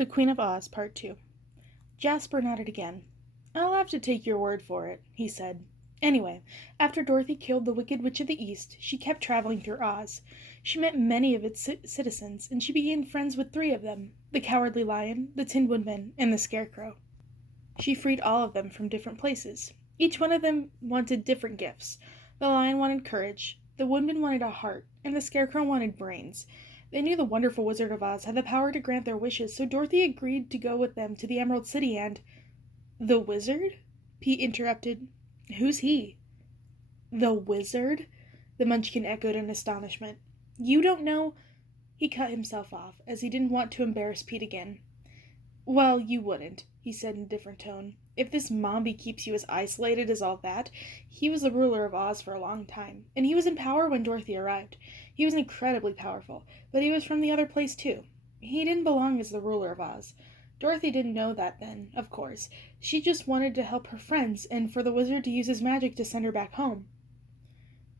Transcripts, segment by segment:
The Queen of Oz, Part 2. Jasper nodded again. "I'll have to take your word for it," he said. Anyway, after Dorothy killed the Wicked Witch of the East, she kept traveling through Oz. She met many of its citizens, and she became friends with 3 of them: the Cowardly Lion, the Tin Woodman, and the Scarecrow. She freed all of them from different places. Each one of them wanted different gifts. The Lion wanted courage, the Woodman wanted a heart, and the Scarecrow wanted brains. They knew the wonderful Wizard of Oz had the power to grant their wishes, so Dorothy agreed to go with them to the Emerald City and— "The Wizard?" Pete interrupted. "Who's he?" "The Wizard?" the Munchkin echoed in astonishment. "You don't know—" He cut himself off, as he didn't want to embarrass Pete again. "Well, you wouldn't," he said in a different tone. "If this Mombi keeps you as isolated as all that, he was the ruler of Oz for a long time, and he was in power when Dorothy arrived. He was incredibly powerful, but he was from the other place too. He didn't belong as the ruler of Oz. Dorothy didn't know that then, of course. She just wanted to help her friends and for the wizard to use his magic to send her back home."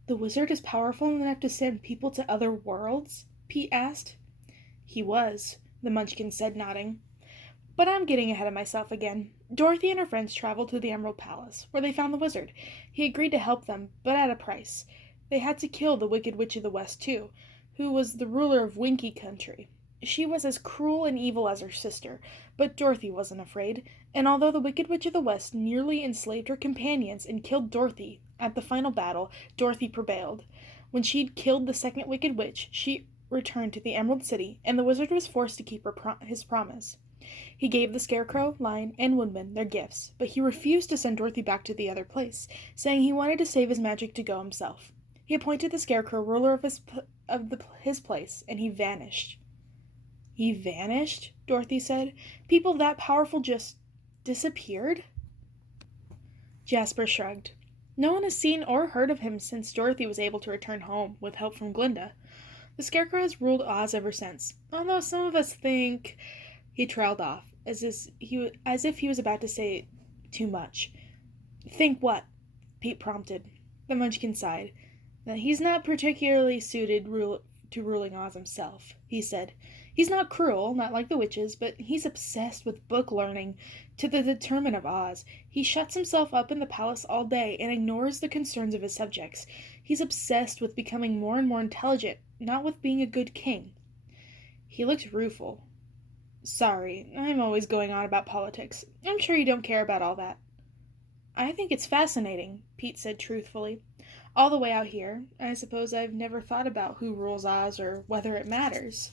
"The wizard is powerful enough to send people to other worlds?" Pete asked. "He was," the Munchkin said, nodding. "But I'm getting ahead of myself again. Dorothy and her friends traveled to the Emerald Palace, where they found the wizard. He agreed to help them, but at a price. They had to kill the Wicked Witch of the West, too, who was the ruler of Winkie Country. She was as cruel and evil as her sister, but Dorothy wasn't afraid, and although the Wicked Witch of the West nearly enslaved her companions and killed Dorothy, at the final battle, Dorothy prevailed. When she'd killed the second Wicked Witch, she returned to the Emerald City, and the wizard was forced to keep his promise. He gave the Scarecrow, Lion, and Woodman their gifts, but he refused to send Dorothy back to the other place, saying he wanted to save his magic to go himself. He appointed the Scarecrow ruler of his place, and he vanished." "He vanished?" Dorothy said. "People that powerful just disappeared?" Jasper shrugged. "No one has seen or heard of him since Dorothy was able to return home with help from Glinda. The Scarecrow has ruled Oz ever since, although some of us think—" He trailed off, as if he was about to say too much. "Think what?" Pete prompted. The Munchkin sighed. "That he's not particularly suited to ruling Oz himself," he said. "He's not cruel, not like the witches, but he's obsessed with book learning to the detriment of Oz. He shuts himself up in the palace all day and ignores the concerns of his subjects. He's obsessed with becoming more and more intelligent, not with being a good king." He looked rueful. "Sorry, I'm always going on about politics. I'm sure you don't care about all that." "I think it's fascinating," Pete said truthfully. "All the way out here, I suppose I've never thought about who rules Oz or whether it matters."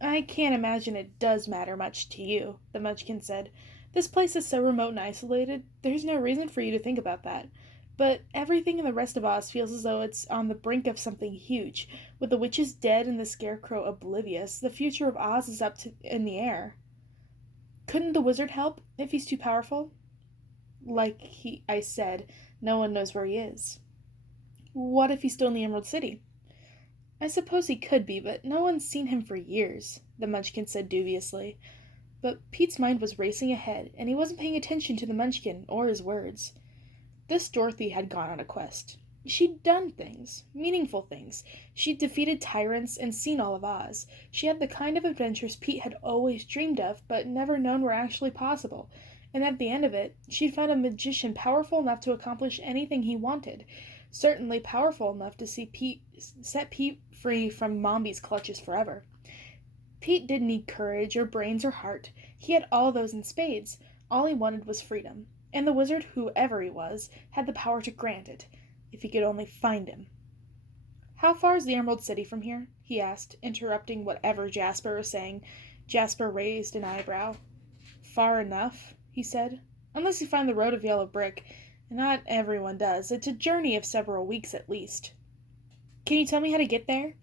"I can't imagine it does matter much to you," the Munchkin said. "This place is so remote and isolated, there's no reason for you to think about that. But everything in the rest of Oz feels as though it's on the brink of something huge. With the witches dead and the Scarecrow oblivious, the future of Oz is in the air." "Couldn't the wizard help, if he's too powerful?" I said, no one knows where he is." "What if he's still in the Emerald City?" "I suppose he could be, but no one's seen him for years," the Munchkin said dubiously. But Pete's mind was racing ahead, and he wasn't paying attention to the Munchkin or his words. This Dorothy had gone on a quest. She'd done things, meaningful things. She'd defeated tyrants and seen all of Oz. She had the kind of adventures Pete had always dreamed of, but never known were actually possible. And at the end of it, she'd found a magician powerful enough to accomplish anything he wanted. Certainly powerful enough to set Pete free from Mombi's clutches forever. Pete didn't need courage or brains or heart. He had all those in spades. All he wanted was freedom. And the wizard, whoever he was, had the power to grant it, if he could only find him. "How far is the Emerald City from here?" he asked, interrupting whatever Jasper was saying. Jasper raised an eyebrow. "Far enough," he said. "Unless you find the road of yellow brick. And not everyone does. It's a journey of several weeks at least." "Can you tell me how to get there?"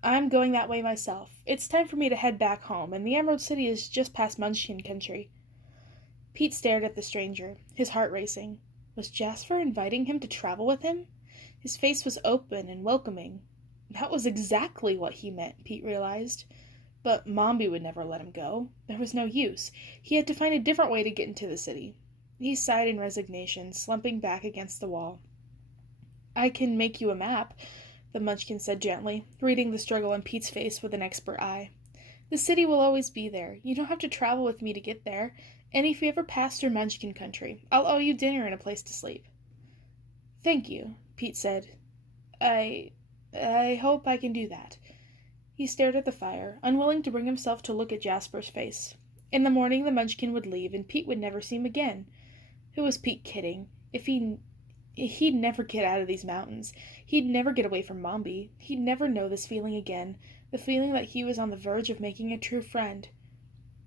"I'm going that way myself. It's time for me to head back home, and the Emerald City is just past Munchkin Country." Pete stared at the stranger, his heart racing. Was Jasper inviting him to travel with him? His face was open and welcoming. That was exactly what he meant, Pete realized. But Mombi would never let him go. There was no use. He had to find a different way to get into the city. He sighed in resignation, slumping back against the wall. "I can make you a map," the Munchkin said gently, reading the struggle in Pete's face with an expert eye. The city will always be there. You don't have to travel with me to get there. And if you ever pass through Munchkin country, I'll owe you dinner and a place to sleep." "Thank you," Pete said. I. I hope I can do that." He stared at the fire, unwilling to bring himself to look at Jasper's face. In the morning the Munchkin would leave, and Pete would never see him again. Who was Pete kidding? He'd never get out of these mountains. He'd never get away from Mombi. He'd never know this feeling again, the feeling that he was on the verge of making a true friend.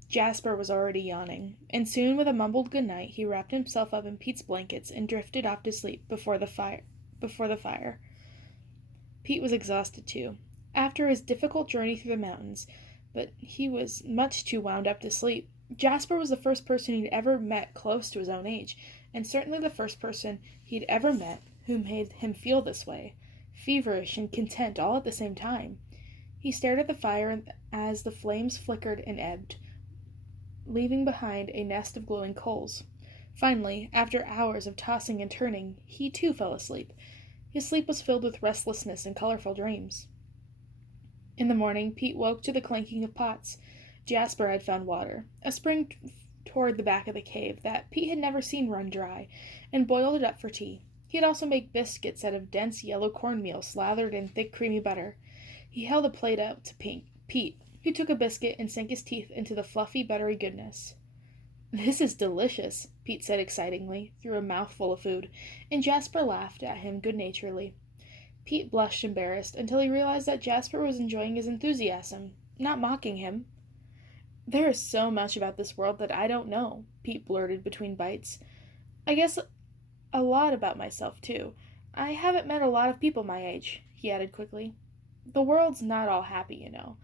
Jasper was already yawning, and soon with a mumbled good night he wrapped himself up in Pete's blankets and drifted off to sleep before the fire. Pete was exhausted too, after his difficult journey through the mountains, but he was much too wound up to sleep. Jasper was the first person he'd ever met close to his own age, and certainly the first person he'd ever met who made him feel this way, feverish and content all at the same time. He stared at the fire as the flames flickered and ebbed, leaving behind a nest of glowing coals. Finally, after hours of tossing and turning, he too fell asleep. His sleep was filled with restlessness and colorful dreams. In the morning, Pete woke to the clanking of pots. Jasper had found water, a spring toward the back of the cave that Pete had never seen run dry, and boiled it up for tea. He had also made biscuits out of dense yellow cornmeal slathered in thick creamy butter. He held a plate out to Pete, who took a biscuit and sank his teeth into the fluffy, buttery goodness. "This is delicious," Pete said excitingly, through a mouthful of food, and Jasper laughed at him good-naturedly. Pete blushed embarrassed until he realized that Jasper was enjoying his enthusiasm, not mocking him. "There is so much about this world that I don't know," Pete blurted between bites. "I guess a lot about myself, too. I haven't met a lot of people my age," he added quickly. "The world's not all happy, you know.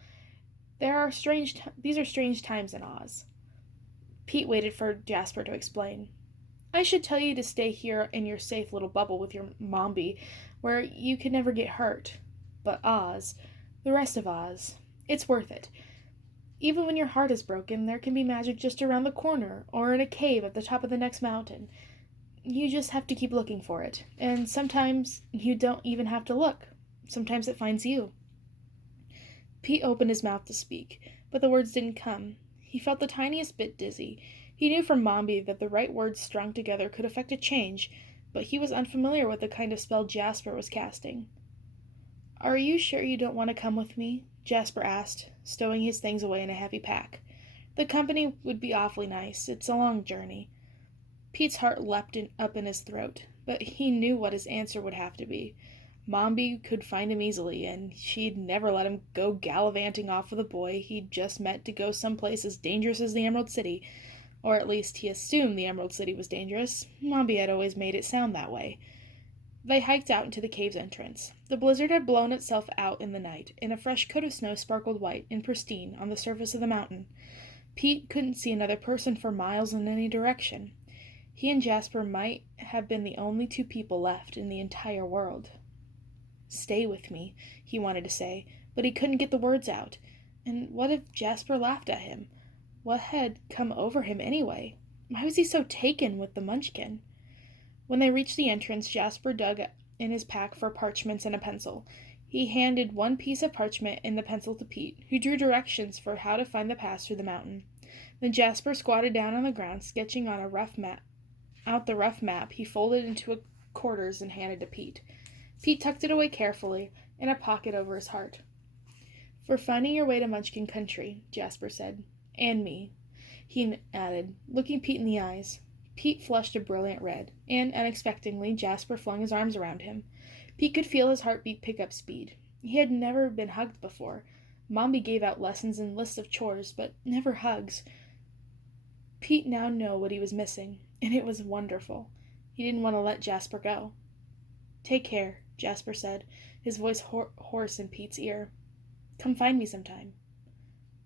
These are strange times in Oz." Pete waited for Jasper to explain. "I should tell you to stay here in your safe little bubble with your Mombi, where you could never get hurt. But Oz, the rest of Oz, it's worth it. Even when your heart is broken, there can be magic just around the corner, or in a cave at the top of the next mountain. You just have to keep looking for it, and sometimes you don't even have to look. Sometimes it finds you." Pete opened his mouth to speak, but the words didn't come. He felt the tiniest bit dizzy. He knew from Mombi that the right words strung together could effect a change, but he was unfamiliar with the kind of spell Jasper was casting. "Are you sure you don't want to come with me?" Jasper asked, stowing his things away in a heavy pack. "The company would be awfully nice. It's a long journey." Pete's heart leapt up in his throat, but he knew what his answer would have to be. Mombi could find him easily, and she'd never let him go gallivanting off with a boy he'd just met to go someplace as dangerous as the Emerald City. Or at least he assumed the Emerald City was dangerous. Mombi had always made it sound that way. They hiked out into the cave's entrance. The blizzard had blown itself out in the night, and a fresh coat of snow sparkled white and pristine on the surface of the mountain. Pete couldn't see another person for miles in any direction. He and Jasper might have been the only two people left in the entire world. "Stay with me," he wanted to say, but he couldn't get the words out. And what if Jasper laughed at him? What had come over him anyway? Why was he so taken with the Munchkin? When they reached the entrance, Jasper dug in his pack for parchments and a pencil. He handed one piece of parchment and the pencil to Pete, who drew directions for how to find the pass through the mountain. Then Jasper squatted down on the ground, sketching on the rough map he folded into quarters and handed to Pete. Pete tucked it away carefully in a pocket over his heart. "For finding your way to Munchkin country," Jasper said. "And me," he added, looking Pete in the eyes. Pete flushed a brilliant red, and unexpectedly Jasper flung his arms around him. Pete could feel his heartbeat pick up speed. He had never been hugged before. Mombi gave out lessons and lists of chores, but never hugs. Pete now knew what he was missing, and it was wonderful. He didn't want to let Jasper go. "Take care," Jasper said, his voice hoarse in Pete's ear. "Come find me sometime."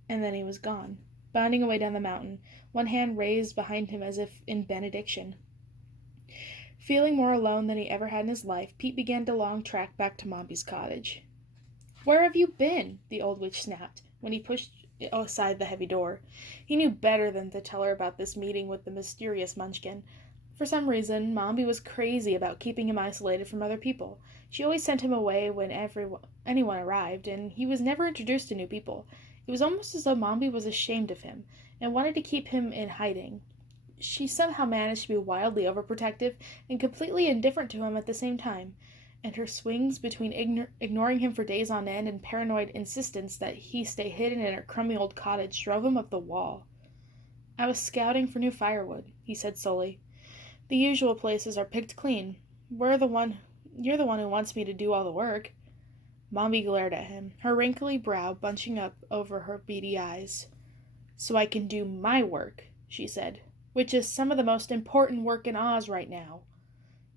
And then he was gone, bounding away down the mountain, one hand raised behind him as if in benediction. Feeling more alone than he ever had in his life, Pete began the long track back to Mombi's cottage. "Where have you been?" the old witch snapped, when he pushed aside the heavy door. He knew better than to tell her about this meeting with the mysterious Munchkin. For some reason, Mombi was crazy about keeping him isolated from other people. She always sent him away when anyone arrived, and he was never introduced to new people. It was almost as though Mombi was ashamed of him and wanted to keep him in hiding. She somehow managed to be wildly overprotective and completely indifferent to him at the same time, and her swings between ignoring him for days on end and paranoid insistence that he stay hidden in her crummy old cottage drove him up the wall. "I was scouting for new firewood," he said slowly. "The usual places are picked clean. You're the one who wants me to do all the work." Mombi glared at him, her wrinkly brow bunching up over her beady eyes. "So I can do my work," she said, "which is some of the most important work in Oz right now."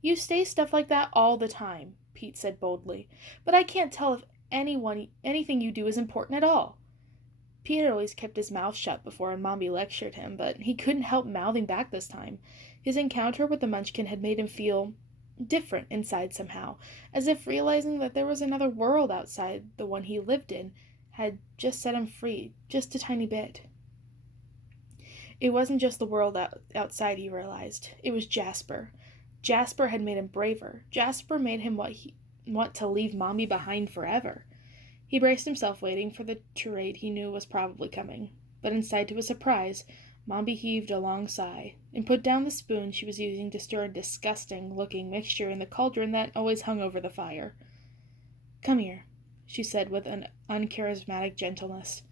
"You say stuff like that all the time," Pete said boldly, "but I can't tell if anything you do is important at all." Pete had always kept his mouth shut before Mombi lectured him, but he couldn't help mouthing back this time. His encounter with the Munchkin had made him feel different inside somehow, as if realizing that there was another world outside the one he lived in had just set him free, just a tiny bit. It wasn't just the world outside, he realized. It was Jasper. Jasper had made him braver. Jasper made him want to leave Mombi behind forever. He braced himself, waiting for the tirade he knew was probably coming. But inside, to his surprise, Mombi heaved a long sigh, and put down the spoon she was using to stir a disgusting-looking mixture in the cauldron that always hung over the fire. "Come here," she said with an uncharismatic gentleness.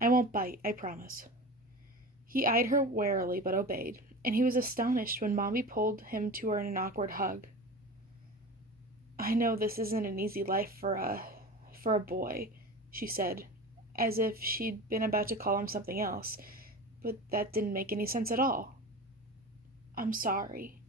"I won't bite, I promise." He eyed her warily, but obeyed, and he was astonished when Mombi pulled him to her in an awkward hug. "I know this isn't an easy life for a boy," she said, as if she'd been about to call him something else, but that didn't make any sense at all. "I'm sorry,"